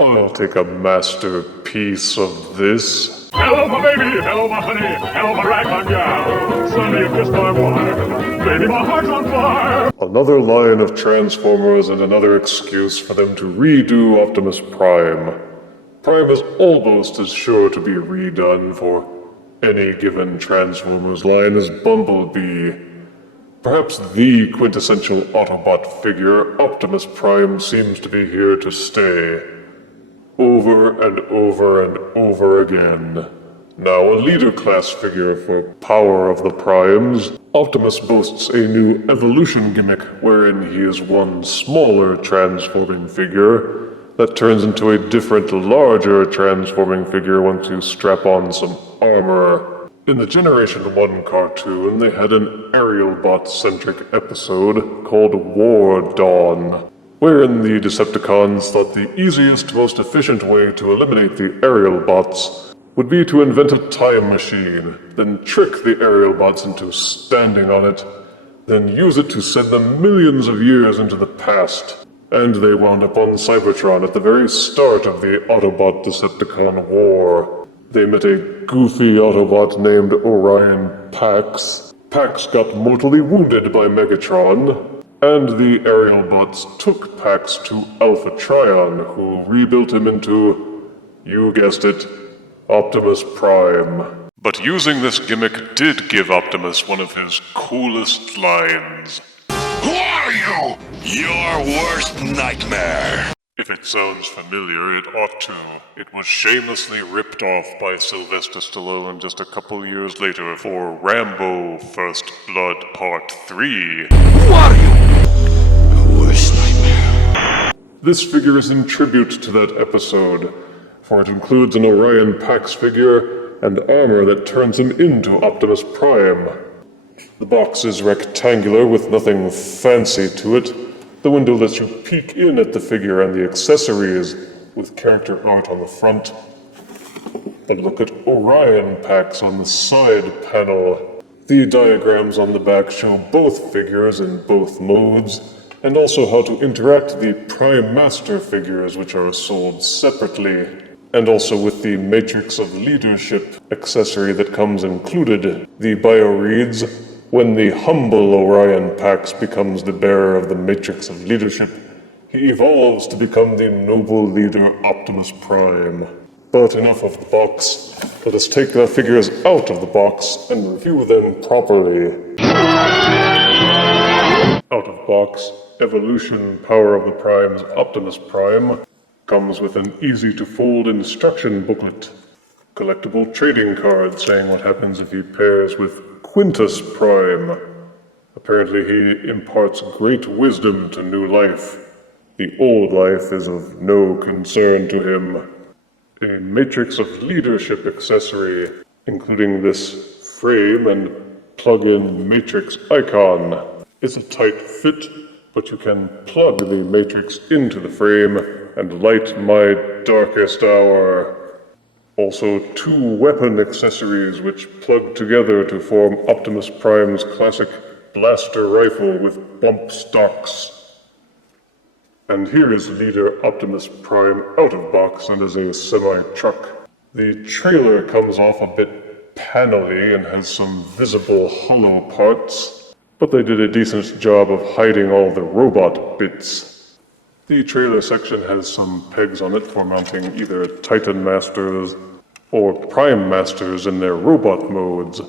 I'll take a masterpiece of this. Hello, my baby! Hello, my honey! Hello, my ragtime gal! Sonny, you kissed my wife! Baby, my heart's on fire! Another line of Transformers and another excuse for them to redo Optimus Prime. Prime is almost as sure to be redone for any given Transformers line as Bumblebee. Perhaps the quintessential Autobot figure, Optimus Prime, seems to be here to stay. Over and over and over again. Now a leader-class figure for Power of the Primes, Optimus boasts a new evolution gimmick wherein he is one smaller transforming figure that turns into a different, larger transforming figure once you strap on some armor. In the Generation 1 cartoon, they had an Aerialbot-centric episode called War Dawn, wherein the Decepticons thought the easiest, most efficient way to eliminate the Aerialbots would be to invent a time machine, then trick the Aerialbots into standing on it, then use it to send them millions of years into the past. And they wound up on Cybertron at the very start of the Autobot-Decepticon War. They met a goofy Autobot named Orion Pax. Pax got mortally wounded by Megatron, and the Aerialbots took Pax to Alpha Trion, who rebuilt him into, you guessed it, Optimus Prime. But using this gimmick did give Optimus one of his coolest lines. Who are you? Your worst nightmare. If it sounds familiar, it ought to. It was shamelessly ripped off by Sylvester Stallone just a couple years later for Rambo First Blood Part 3. Who are you? Your worst nightmare. This figure is in tribute to that episode, for it includes an Orion Pax figure and armor that turns him into Optimus Prime. The box is rectangular with nothing fancy to it. The window lets you peek in at the figure and the accessories with character art on the front. But look at Orion Pax on the side panel. The diagrams on the back show both figures in both modes, and also how to interact the Prime Master figures, which are sold separately, and also with the Matrix of Leadership accessory that comes included. The bio reads, when the humble Orion Pax becomes the bearer of the Matrix of Leadership, he evolves to become the noble leader Optimus Prime. But enough of the box. Let us take the figures out of the box and review them properly. Out of box, Evolution Power of the Primes Optimus Prime comes with an easy-to-fold instruction booklet, collectible trading card saying what happens if he pairs with Quintus Prime. Apparently he imparts great wisdom to new life. The old life is of no concern to him. A Matrix of Leadership accessory, including this frame and plug-in Matrix icon. It's a tight fit, but you can plug the Matrix into the frame and light my darkest hour. Also, 2 weapon accessories which plug together to form Optimus Prime's classic blaster rifle with bump stocks. And here is leader Optimus Prime out of box and as a semi-truck. The trailer comes off a bit panelly and has some visible hollow parts, but they did a decent job of hiding all the robot bits. The trailer section has some pegs on it for mounting either Titan Masters or Prime Masters in their robot modes.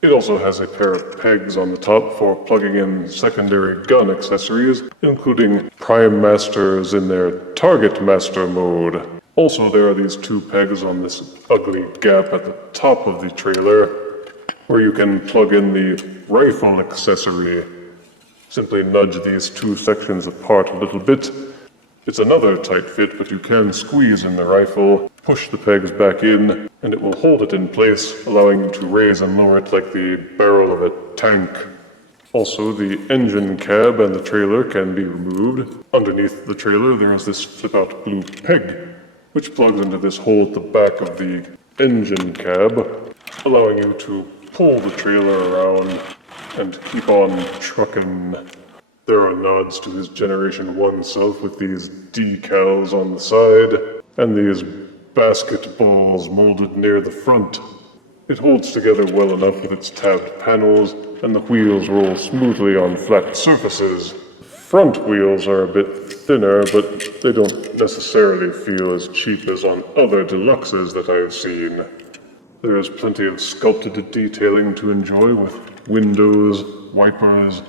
It also has a pair of pegs on the top for plugging in secondary gun accessories, including Prime Masters in their Target Master mode. Also, there are these 2 pegs on this ugly gap at the top of the trailer, where you can plug in the rifle accessory. Simply nudge these 2 sections apart a little bit. It's another tight fit, but you can squeeze in the rifle, push the pegs back in, and it will hold it in place, allowing you to raise and lower it like the barrel of a tank. Also, the engine cab and the trailer can be removed. Underneath the trailer, there is this flip-out blue peg, which plugs into this hole at the back of the engine cab, allowing you to pull the trailer around and keep on trucking. There are nods to his Generation 1 self with these decals on the side. and these basketballs molded near the front. It holds together well enough with its tabbed panels, and the wheels roll smoothly on flat surfaces. Front wheels are a bit thinner, but they don't necessarily feel as cheap as on other deluxes that I've seen. There is plenty of sculpted detailing to enjoy with windows, wipers,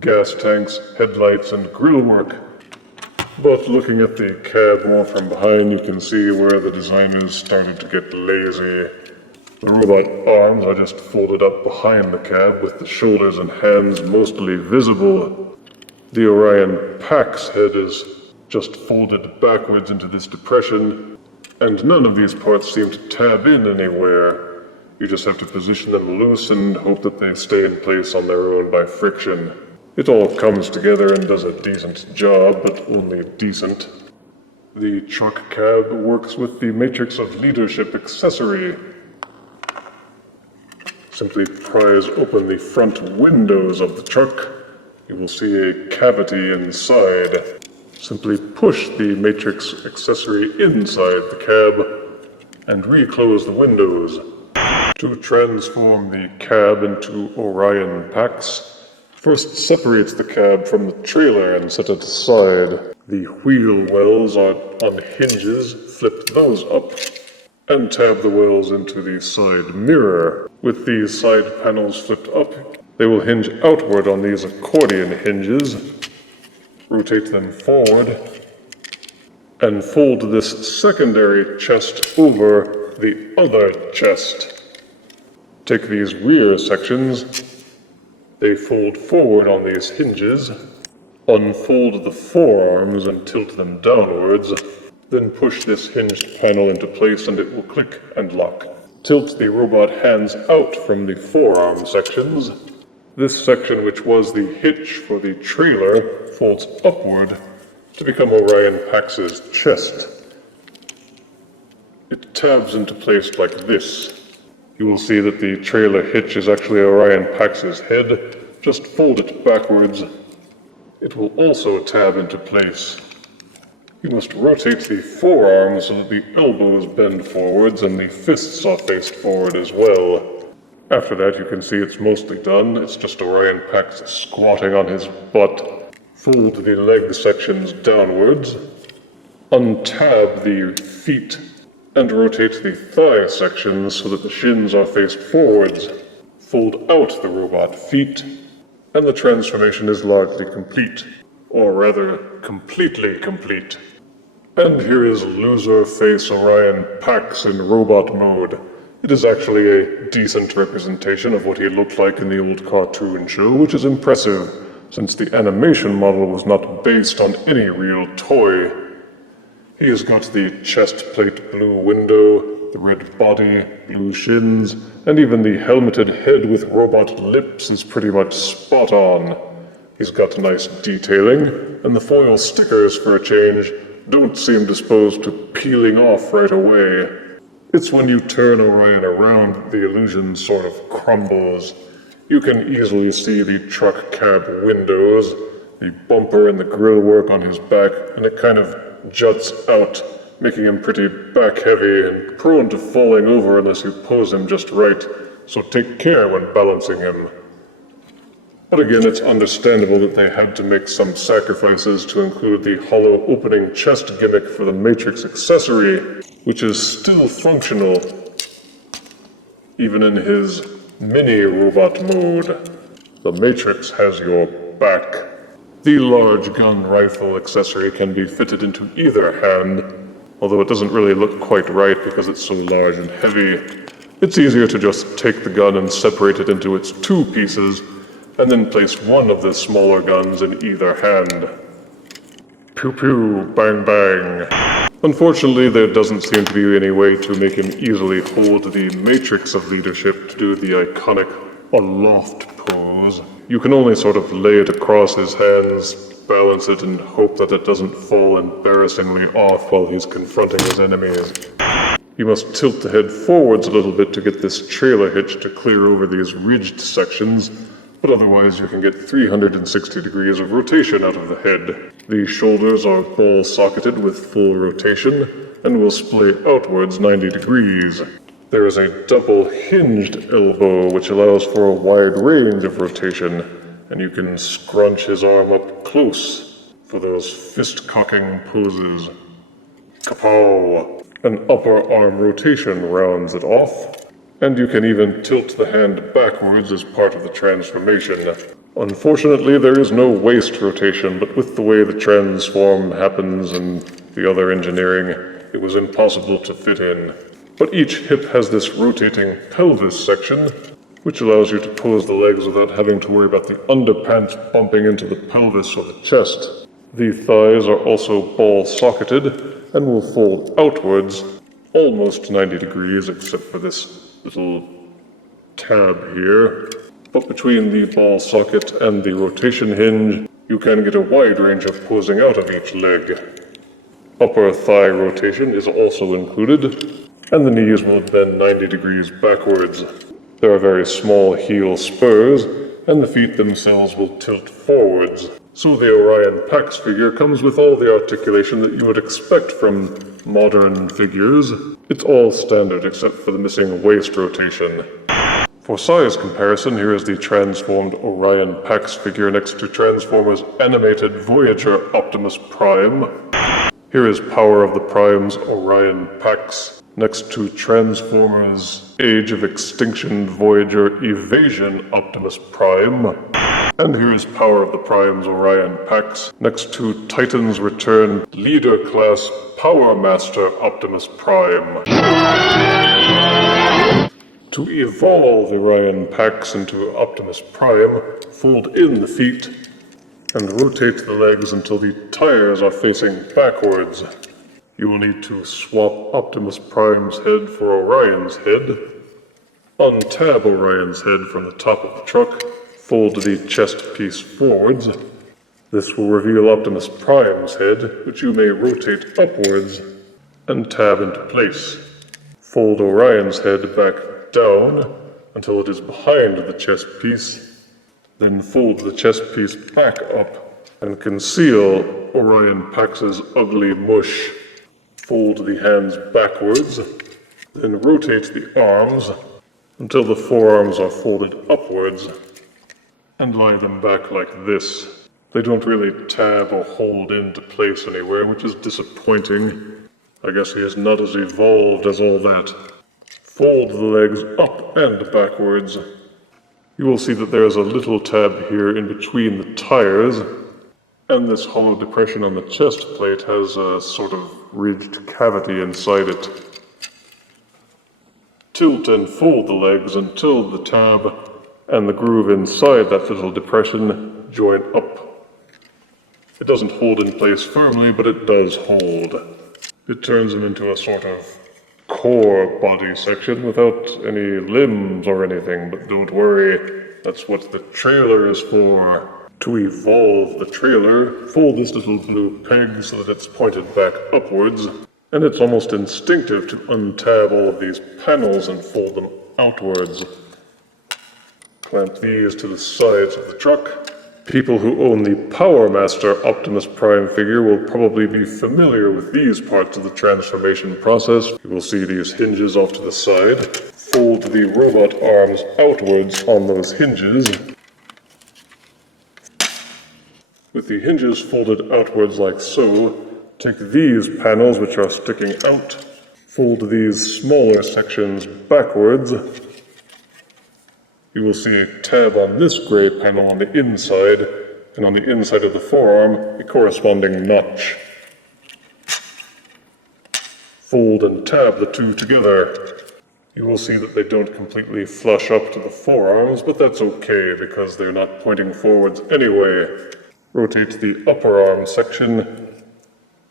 gas tanks, headlights, and grillwork. But looking at the cab more from behind, you can see where the designers started to get lazy. The robot arms are just folded up behind the cab with the shoulders and hands mostly visible. The Orion Pax head is just folded backwards into this depression, and none of these parts seem to tab in anywhere. You just have to position them loose and hope that they stay in place on their own by friction. It all comes together and does a decent job, but only decent. The truck cab works with the Matrix of Leadership accessory. Simply prise open the front windows of the truck. You will see a cavity inside. Simply push the Matrix accessory inside the cab and reclose the windows. To transform the cab into Orion Pax, first separate the cab from the trailer and set it aside. The wheel wells are on hinges, flip those up, and tab the wells into the side mirror. With these side panels flipped up, they will hinge outward on these accordion hinges. Rotate them forward, and fold this secondary chest over the other chest. Take these rear sections, they fold forward on these hinges, unfold the forearms and tilt them downwards, then push this hinged panel into place and it will click and lock. Tilt the robot hands out from the forearm sections. This section, which was the hitch for the trailer, folds upward to become Orion Pax's chest. It tabs into place like this. You will see that the trailer hitch is actually Orion Pax's head. Just fold it backwards. It will also tab into place. You must rotate the forearms so that the elbows bend forwards and the fists are faced forward as well. After that, you can see it's mostly done. It's just Orion Pax squatting on his butt. Fold the leg sections downwards. Untab the feet and rotate the thigh sections so that the shins are faced forwards. Fold out the robot feet, and the transformation is largely complete. Or rather, completely complete. And here is loser face Orion Pax in robot mode. It is actually a decent representation of what he looked like in the old cartoon show, which is impressive, since the animation model was not based on any real toy. He has got the chest plate blue window, the red body, blue shins, and even the helmeted head with robot lips is pretty much spot on. He's got nice detailing, and the foil stickers, for a change, don't seem disposed to peeling off right away. It's when you turn Orion around that the illusion sort of crumbles. You can easily see the truck cab windows, the bumper and the grillwork on his back, and it kind of juts out, making him pretty back-heavy and prone to falling over unless you pose him just right, so take care when balancing him. But again, it's understandable that they had to make some sacrifices to include the hollow opening chest gimmick for the Matrix accessory, which is still functional, even in his mini-robot mode. The Matrix has your back. The large gun rifle accessory can be fitted into either hand, although it doesn't really look quite right because it's so large and heavy. It's easier to just take the gun and separate it into its two pieces, and then place one of the smaller guns in either hand. Pew pew, bang bang. Unfortunately, there doesn't seem to be any way to make him easily hold the Matrix of Leadership to do the iconic aloft pose. You can only sort of lay it across his hands, balance it, and hope that it doesn't fall embarrassingly off while he's confronting his enemies. You must tilt the head forwards a little bit to get this trailer hitch to clear over these ridged sections, but otherwise you can get 360 degrees of rotation out of the head. The shoulders are ball-socketed with full rotation, and will splay outwards 90 degrees. There is a double-hinged elbow, which allows for a wide range of rotation, and you can scrunch his arm up close for those fist-cocking poses. Kapow! An upper arm rotation rounds it off, and you can even tilt the hand backwards as part of the transformation. Unfortunately, there is no waist rotation, but with the way the transform happens and the other engineering, it was impossible to fit in. But each hip has this rotating pelvis section, which allows you to pose the legs without having to worry about the underpants bumping into the pelvis or the chest. The thighs are also ball-socketed and will fold outwards almost 90 degrees, except for this little tab here. But between the ball socket and the rotation hinge, you can get a wide range of posing out of each leg. Upper thigh rotation is also included, and the knees will bend 90 degrees backwards. There are very small heel spurs, and the feet themselves will tilt forwards. So the Orion Pax figure comes with all the articulation that you would expect from modern figures. It's all standard except for the missing waist rotation. For size comparison, here is the transformed Orion Pax figure next to Transformers' animated Voyager Optimus Prime. Here is Power of the Prime's Orion Pax next to Transformers' Age of Extinction Voyager Evasion Optimus Prime. And here is Power of the Prime's Orion Pax next to Titan's Return Leader Class Power Master Optimus Prime. To evolve Orion Pax into Optimus Prime, fold in the feet and rotate the legs until the tires are facing backwards. You will need to swap Optimus Prime's head for Orion's head, untab Orion's head from the top of the truck, fold the chest piece forwards. This will reveal Optimus Prime's head, which you may rotate upwards and tab into place. Fold Orion's head back down until it is behind the chest piece, then fold the chest piece back up and conceal Orion Pax's ugly mush. Fold the hands backwards, then rotate the arms until the forearms are folded upwards, and lie them back like this. They don't really tab or hold into place anywhere, which is disappointing. I guess he is not as evolved as all that. Fold the legs up and backwards. You will see that there is a little tab here in between the tires, and this hollow depression on the chest plate has a sort of ridged cavity inside it. Tilt and fold the legs until the tab and the groove inside that little depression join up. It doesn't hold in place firmly, but it does hold. It turns him into a sort of core body section without any limbs or anything, but don't worry, that's what the trailer is for. To evolve the trailer, fold this little blue peg so that it's pointed back upwards, and it's almost instinctive to untab all of these panels and fold them outwards. Clamp these to the sides of the truck. People who own the Power Master Optimus Prime figure will probably be familiar with these parts of the transformation process. You will see these hinges off to the side. Fold the robot arms outwards on those hinges. With the hinges folded outwards like so, take these panels which are sticking out, fold these smaller sections backwards. You will see a tab on this gray panel on the inside, and on the inside of the forearm, a corresponding notch. Fold and tab the two together. You will see that they don't completely flush up to the forearms, but that's okay because they're not pointing forwards anyway. Rotate the upper arm section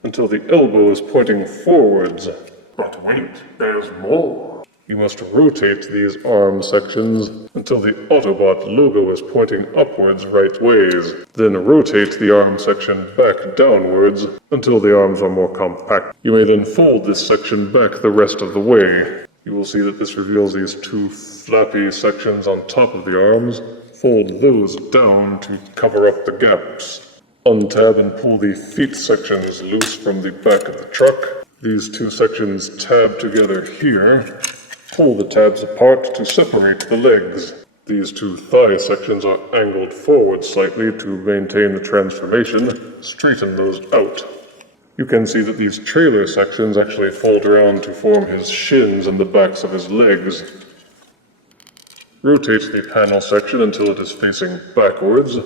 until the elbow is pointing forwards. But wait, there's more. You must rotate these arm sections until the Autobot logo is pointing upwards right ways. Then rotate the arm section back downwards until the arms are more compact. You may then fold this section back the rest of the way. You will see that this reveals these two flappy sections on top of the arms. Fold those down to cover up the gaps. Untab and pull the feet sections loose from the back of the truck. These two sections tab together here. Pull the tabs apart to separate the legs. These two thigh sections are angled forward slightly to maintain the transformation. Straighten those out. You can see that these trailer sections actually fold around to form his shins and the backs of his legs. Rotate the panel section until it is facing backwards.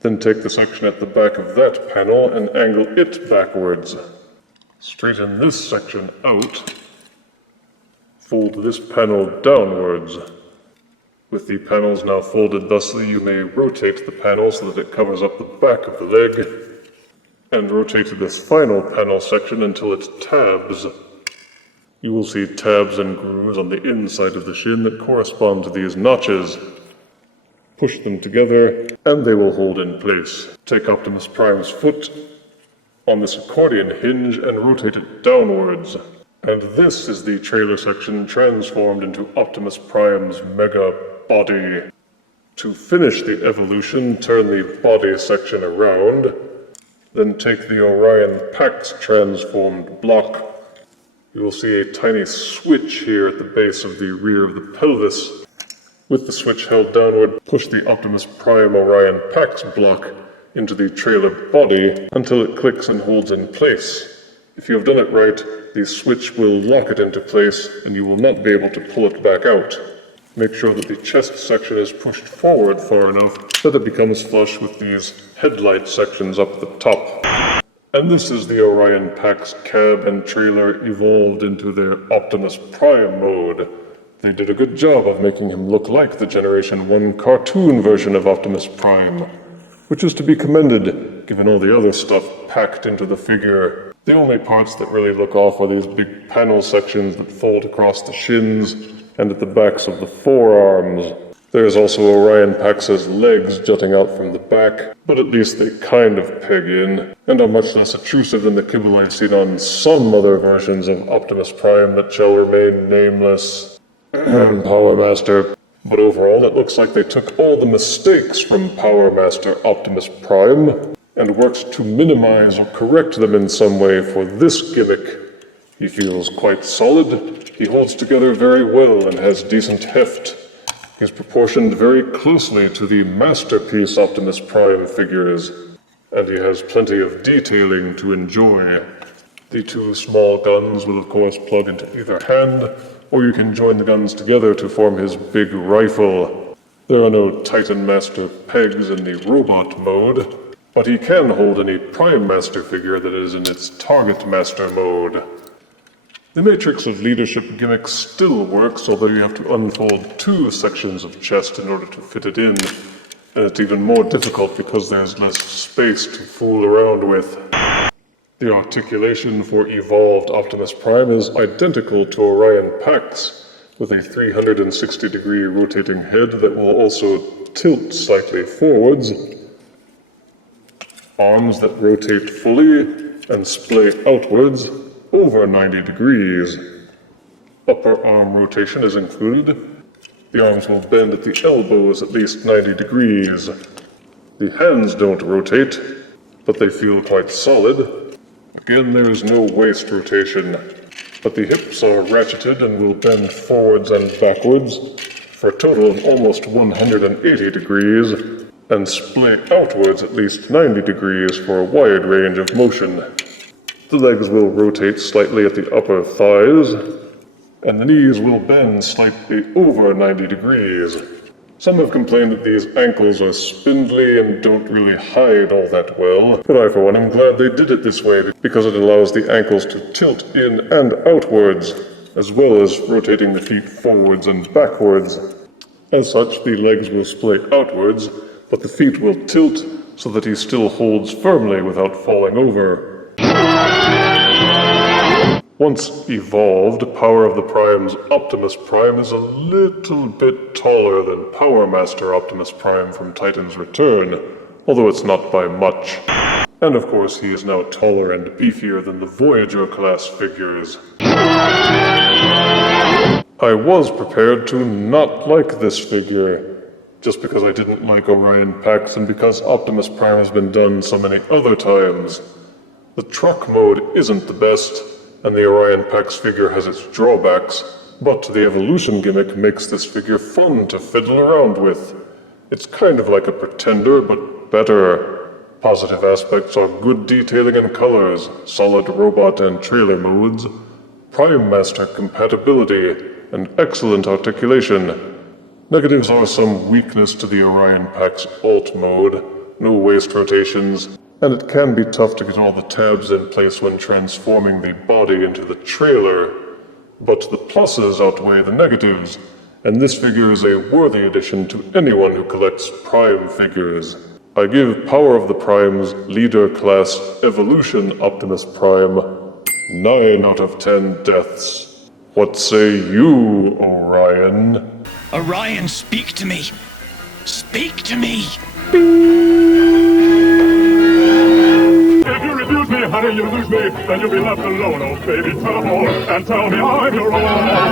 Then take the section at the back of that panel and angle it backwards. Straighten this section out. Fold this panel downwards. With the panels now folded thusly, you may rotate the panel so that it covers up the back of the leg, and rotate this final panel section until it tabs. You will see tabs and grooves on the inside of the shin that correspond to these notches. Push them together, and they will hold in place. Take Optimus Prime's foot on this accordion hinge and rotate it downwards. And this is the trailer section transformed into Optimus Prime's mega body. To finish the evolution, turn the body section around, then take the Orion Pax transformed block. You will see a tiny switch here at the base of the rear of the pelvis. With the switch held downward, push the Optimus Prime Orion Pax block into the trailer body until it clicks and holds in place. If you have done it right, the switch will lock it into place and you will not be able to pull it back out. Make sure that the chest section is pushed forward far enough that it becomes flush with these headlight sections up the top. And this is the Orion Pax cab and trailer evolved into their Optimus Prime mode. They did a good job of making him look like the Generation 1 cartoon version of Optimus Prime, which is to be commended, given all the other stuff packed into the figure. The only parts that really look off are these big panel sections that fold across the shins and at the backs of the forearms. There's also Orion Pax's legs jutting out from the back, but at least they kind of peg in, and are much less intrusive than the kibble I've seen on some other versions of Optimus Prime that shall remain nameless. Power Master. But overall, it looks like they took all the mistakes from Power Master Optimus Prime and worked to minimize or correct them in some way for this gimmick. He feels quite solid, he holds together very well and has decent heft. He's proportioned very closely to the Masterpiece Optimus Prime figures, and he has plenty of detailing to enjoy. The two small guns will of course plug into either hand, or you can join the guns together to form his big rifle. There are no Titan Master pegs in the robot mode, but he can hold any Prime Master figure that is in its Target Master mode. The Matrix of Leadership gimmick still works, although you have to unfold two sections of chest in order to fit it in, and it's even more difficult because there's less space to fool around with. The articulation for evolved Optimus Prime is identical to Orion Pax, with a 360-degree rotating head that will also tilt slightly forwards, arms that rotate fully and splay outwards over 90 degrees. Upper arm rotation is included. The arms will bend at the elbows at least 90 degrees. The hands don't rotate, but they feel quite solid. Again, there is no waist rotation, but the hips are ratcheted and will bend forwards and backwards for a total of almost 180 degrees, and splay outwards at least 90 degrees for a wide range of motion. The legs will rotate slightly at the upper thighs, and the knees will bend slightly over 90 degrees. Some have complained that these ankles are spindly and don't really hide all that well, but I for one am glad they did it this way because it allows the ankles to tilt in and outwards, as well as rotating the feet forwards and backwards. As such, the legs will splay outwards, but the feet will tilt so that he still holds firmly without falling over. Once evolved, Power of the Prime's Optimus Prime is a little bit taller than Power Master Optimus Prime from Titan's Return, although it's not by much. And of course, he is now taller and beefier than the Voyager-class figures. I was prepared to not like this figure. just because I didn't like Orion Pax and because Optimus Prime has been done so many other times. The truck mode isn't the best, and the Orion Pax figure has its drawbacks, but the evolution gimmick makes this figure fun to fiddle around with. It's kind of like a pretender, but better. Positive aspects are good detailing and colors, solid robot and trailer modes, Prime Master compatibility, and excellent articulation. Negatives are some weakness to the Orion Pax alt mode, no waist rotations, and it can be tough to get all the tabs in place when transforming the body into the trailer. But the pluses outweigh the negatives, and this figure is a worthy addition to anyone who collects Prime figures. I give Power of the Primes Leader Class Evolution Optimus Prime 9 out of 10 deaths. What say you, Orion? Orion, speak to me! Speak to me! If you refuse me, honey, you lose me. Then you'll be left alone, oh baby. Tell them all, and tell me I'm your own.